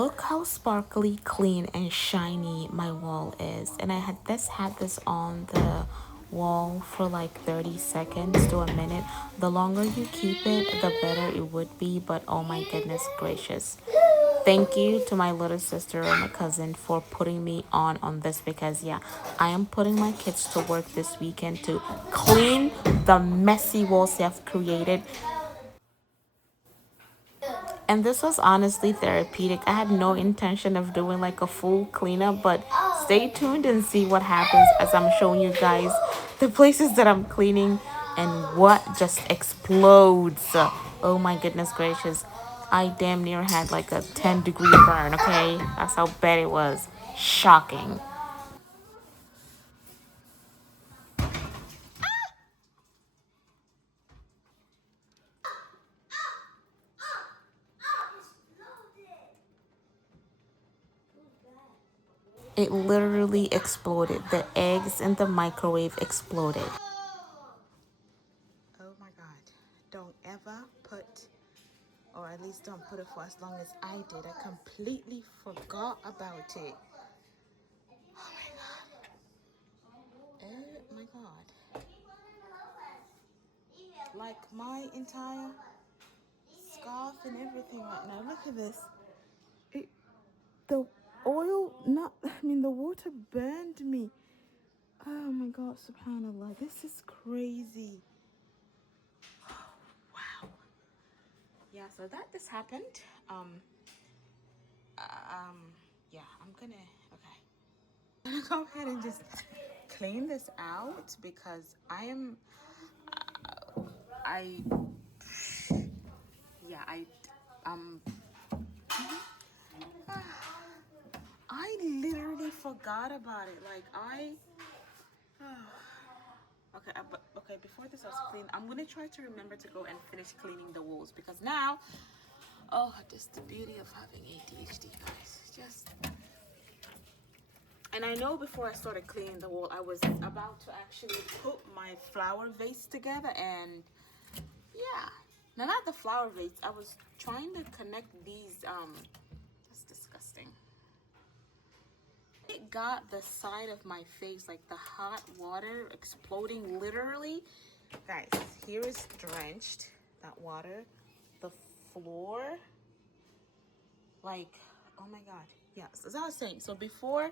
Look how sparkly, clean, and shiny my wall is. And I had this on the wall for like 30 seconds to a minute. The longer you keep it, the better it would be. But oh my goodness gracious. Thank you to my little sister or my cousin for putting me on this, because yeah, I am putting my kids to work this weekend to clean the messy walls they have created. And this was honestly therapeutic. I had no intention of doing like a full cleanup, but stay tuned and see what happens as I'm showing you guys the places that I'm cleaning and what just explodes. Oh my goodness gracious. I damn near had like a 10-degree burn, okay? That's how bad it was. Shocking. It literally exploded. The eggs in the microwave exploded. Oh my God. Don't ever put, or at least don't put it for as long as I did. I completely forgot about it. Oh my God. Oh my God. Like my entire scarf and everything right now. Look at this. It, the oil, not, I mean, the water burned me. Oh my God, subhanAllah. This is crazy. Wow. Yeah, so that just happened. Yeah, I'm gonna, okay. I'm gonna go ahead and just clean this out because I, yeah, um, I literally forgot about it. Like, okay, but okay, before this was clean, I'm gonna try to remember to go and finish cleaning the walls because now, oh, just the beauty of having ADHD, guys. Just, and I know before I started cleaning the wall, I was about to actually put my flower vase together, and yeah, no, not the flower vase. I was trying to connect these. That's disgusting. It got the side of my face, like the hot water exploding literally. Guys, here is drenched, that water. The floor, like, oh my God. Yeah, so as I was saying, so before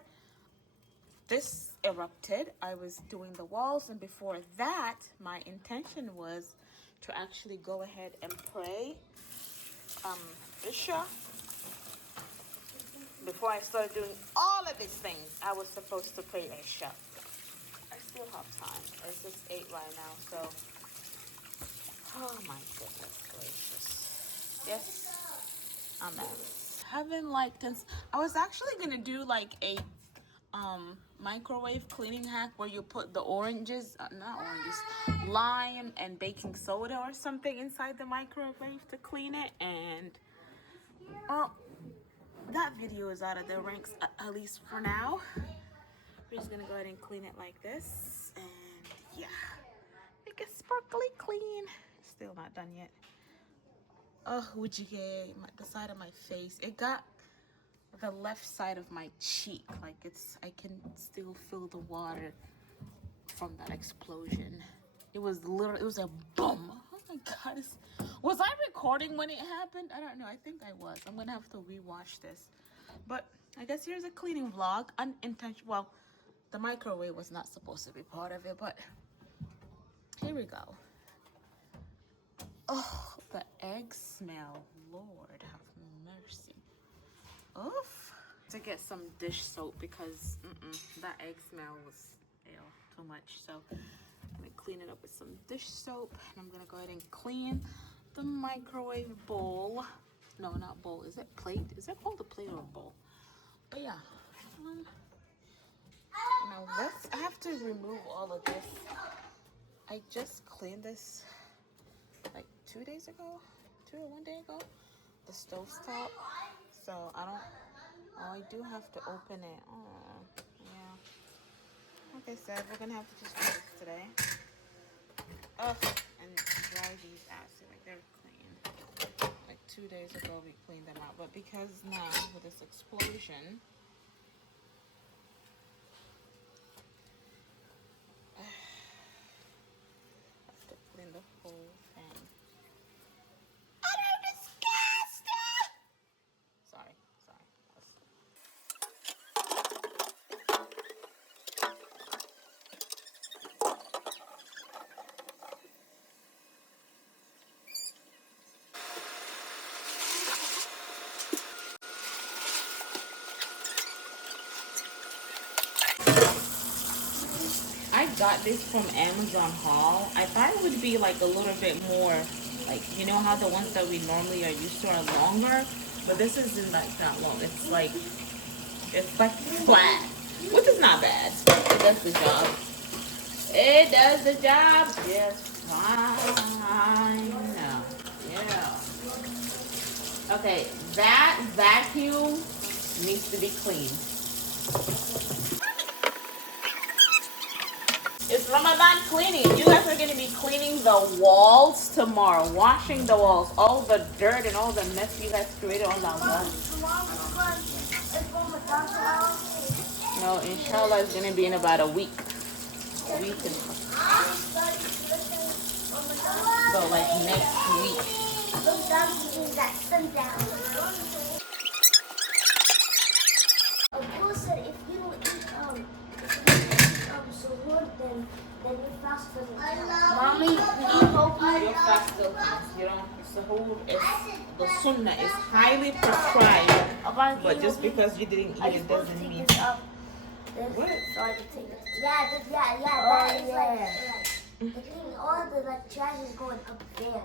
this erupted, I was doing the walls, and before that, my intention was to actually go ahead and pray Isha. Before I started doing all of these things, I was supposed to pray Isha. I still have time. It's just 8 right now, so oh my goodness gracious. Yes, amen. Haven't liked and I was actually gonna do like a microwave cleaning hack where you put the oranges, not oranges, lime and baking soda or something inside the microwave to clean it, and well, that video is out of the ranks, at least for now. We're just gonna go ahead and clean it like this, and yeah, make it sparkly clean. Still not done yet. Oh, would you get the side of my face? It got the left side of my cheek, like I can still feel the water from that explosion. It was literally, it was a boom. Oh my God. Was I recording when it happened? I don't know. I think I was. I'm gonna have to rewatch this. But I guess here's a cleaning vlog. Unintentional. Well, the microwave was not supposed to be part of it, but here we go. Oh, the egg smell. Lord have mercy. Oof. To get some dish soap because that egg smell was too much. So I'm gonna clean it up with some dish soap, and I'm gonna go ahead and clean the microwave bowl. No, not bowl. Is it plate? Is it called a plate or a bowl? But yeah. Now this, I have to remove all of this. I just cleaned this like 2 days ago, 1 day ago, the stovetop. So I don't. Oh, I do have to open it. Oh, yeah. Like I said, we're gonna have to just do this today. Ugh, and dry these out so like they're clean. Like 2 days ago we cleaned them out, but because now with this explosion, I have to clean the whole thing. I'm disgusted! Sorry. I got this from Amazon haul. I thought it would be like a little bit more, like, you know how the ones that we normally are used to are longer, but this isn't like that long. It's like flat, which is not bad. It does the job. It does the job just fine. Yeah. Okay, that vacuum needs to be cleaned. It's Ramadan cleaning. You guys are going to be cleaning the walls tomorrow. Washing the walls. All the dirt and all the mess you guys created on that wall. No, inshallah, it's going to be in about a week. So like next week. If you don't eat suhoor, then you fast for the Mommy, you fast still. You don't. Suhoor is the sunnah is highly prescribed, but just because you didn't eat it doesn't mean. What? So I can take it. Yeah. That is like all the like trash is going up there.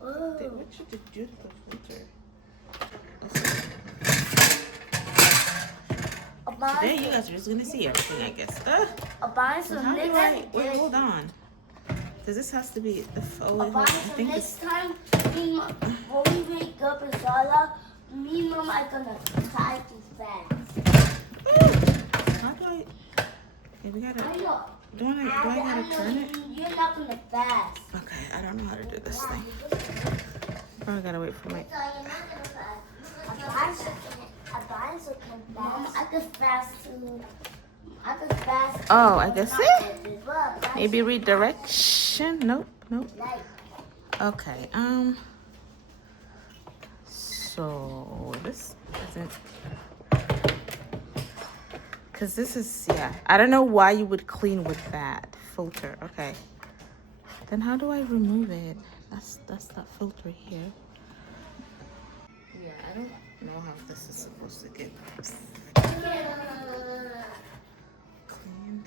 What should you do to the filter? Today you guys are just gonna see everything, I guess. Wait, hold on. Because this has to be the next time when we wake up in Salah, me and Mom are gonna tie these bags. How do I? Okay, we gotta. I know. Do I gotta turn it? You're not gonna fast. Okay, I don't know how to do this thing. Probably gotta wait for my. Mom, I could fast too. Oh, I guess it. Maybe redirection. Nope. Okay. So this isn't. Cause this is I don't know why you would clean with that filter. Okay. Then how do I remove it? That's that filter here. Yeah, I don't know how this is supposed to get cleaned.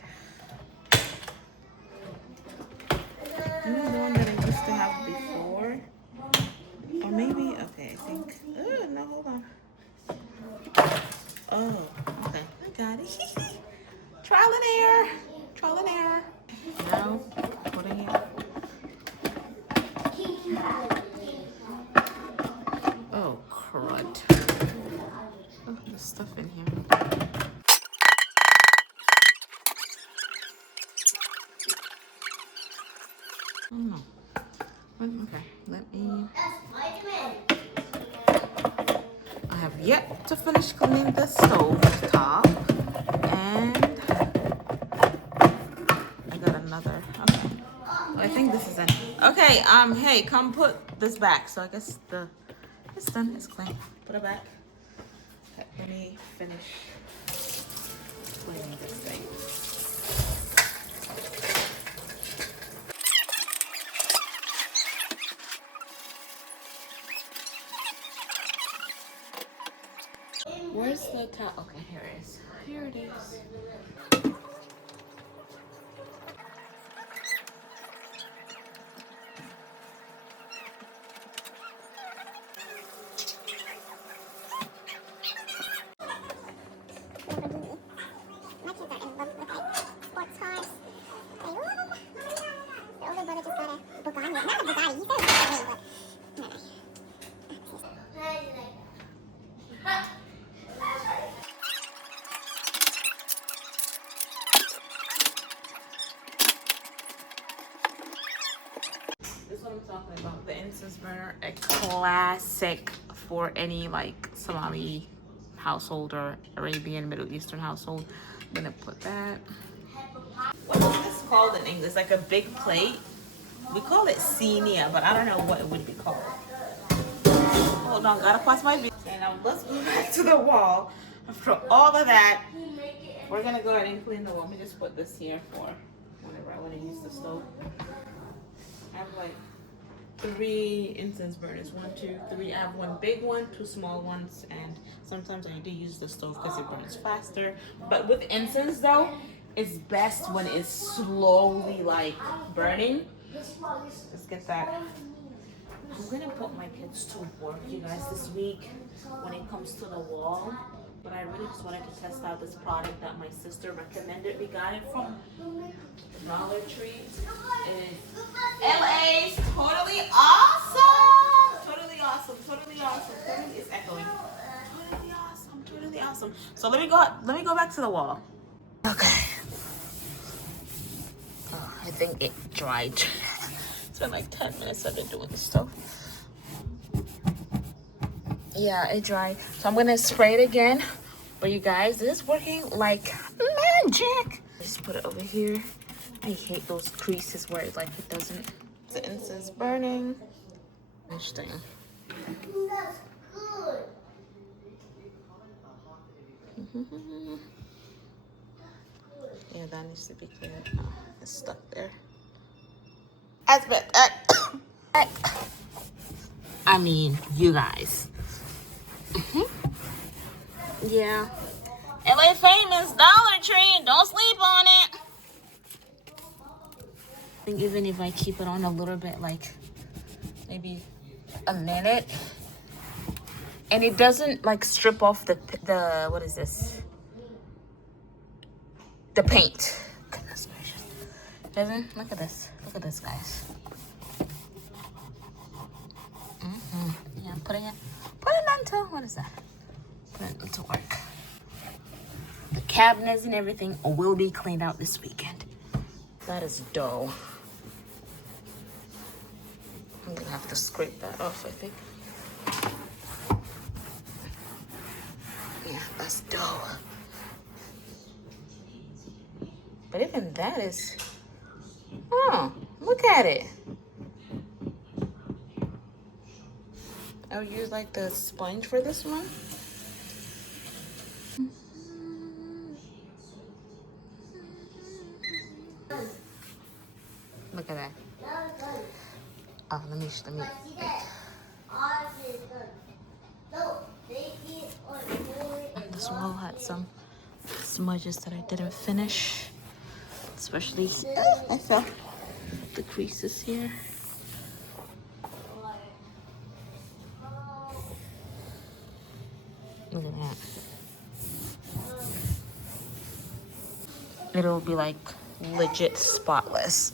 You know the one that I used to have before? Or maybe, okay, I think. Oh, no, hold on. Oh, okay, I got it. Trial and error. Now, put it here. Oh, crud. Oh, there's stuff in here. Oh, no. Okay, let me... I have yet to finish cleaning the stove top. And I got another. Okay. I think this is it. Okay, hey, come put this back. So I guess it's done, it's clean. Put it back. Okay, let me finish cleaning this thing. Where's the towel? Okay, here it is. Here it is. incense burner, a classic for any like Somali household or Arabian, Middle Eastern household. I'm gonna put that. What is this called in English? Like a big plate? We call it senia, but I don't know what it would be called. Hold on, gotta pause my video. And now let's go back to the wall. After all of that, we're gonna go ahead and clean the wall. Let me just put this here for whenever I want to use the stove. I have like 3 incense burners. 1, 2, 3. I have one big one, 2 small ones, and sometimes I do use the stove because it burns faster. But with incense though, it's best when it's slowly like burning. Let's get that. I'm gonna put my kids to work, you guys, this week when it comes to the wall. But I really just wanted to test out this product that my sister recommended. We got it from Dollar Tree. LA's totally awesome! Totally awesome, totally awesome. Totally, it's echoing. Totally awesome, totally awesome. So let me go back to the wall. Okay. Oh, I think it dried. It's been like 10 minutes I've been doing this stuff. Yeah, it dried. So I'm gonna spray it again. But you guys, this is working like magic. Just put it over here. I hate those creases where it's like it doesn't. The incense burning. Interesting. That's good. Yeah, that needs to be cleared. Oh, it's stuck there. I mean, you guys. Yeah. LA famous Dollar Tree. Don't sleep on it. I think even if I keep it on a little bit, like maybe a minute, and it doesn't like strip off the what is this? The paint. Goodness gracious. Doesn't. Look at this. Look at this, guys. Yeah, put it into, what is that? Put it into work. The cabinets and everything will be cleaned out this weekend. That is dough. I'm gonna have to scrape that off, I think. Yeah, that's dough. But even that is, oh, look at it. I would use like the sponge for this one. Look at that. Oh, let me. This wall had some smudges that I didn't finish. Especially, I felt the creases here. Look at that. It'll be like legit spotless.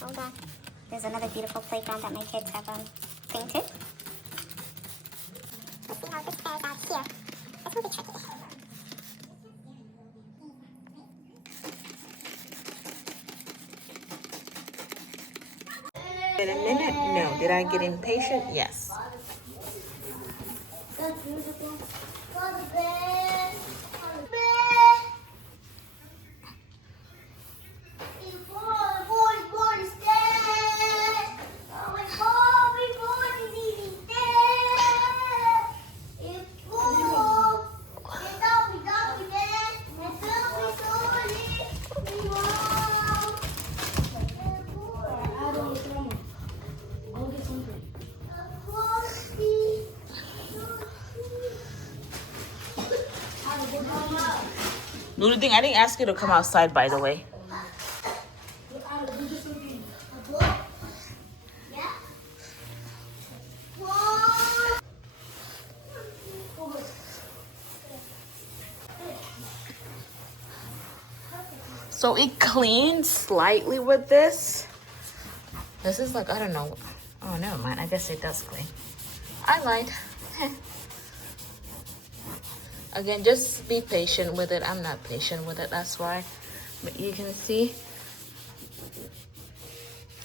Hold on. There's another beautiful playground that my kids have painted. Let's see how this fares out here. It's a bit tricky. In a minute? No. Did I get impatient? Yes. That's beautiful. Go to bed. Go to bed. Born is dead. Oh my God, born is eating dead. It's cool. It's all we got with it. And still we slowly. We won't. I don't know. Go get something. Lulu thing, I didn't ask you to come outside, by the way. So it cleans slightly with this. This is like, I don't know. Oh, never mind. I guess it does clean. I lied. Again, just be patient with it. I'm not patient with it, that's why. But you can see,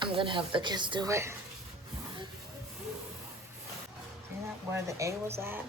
I'm gonna have the kids do it. See that where the A was at?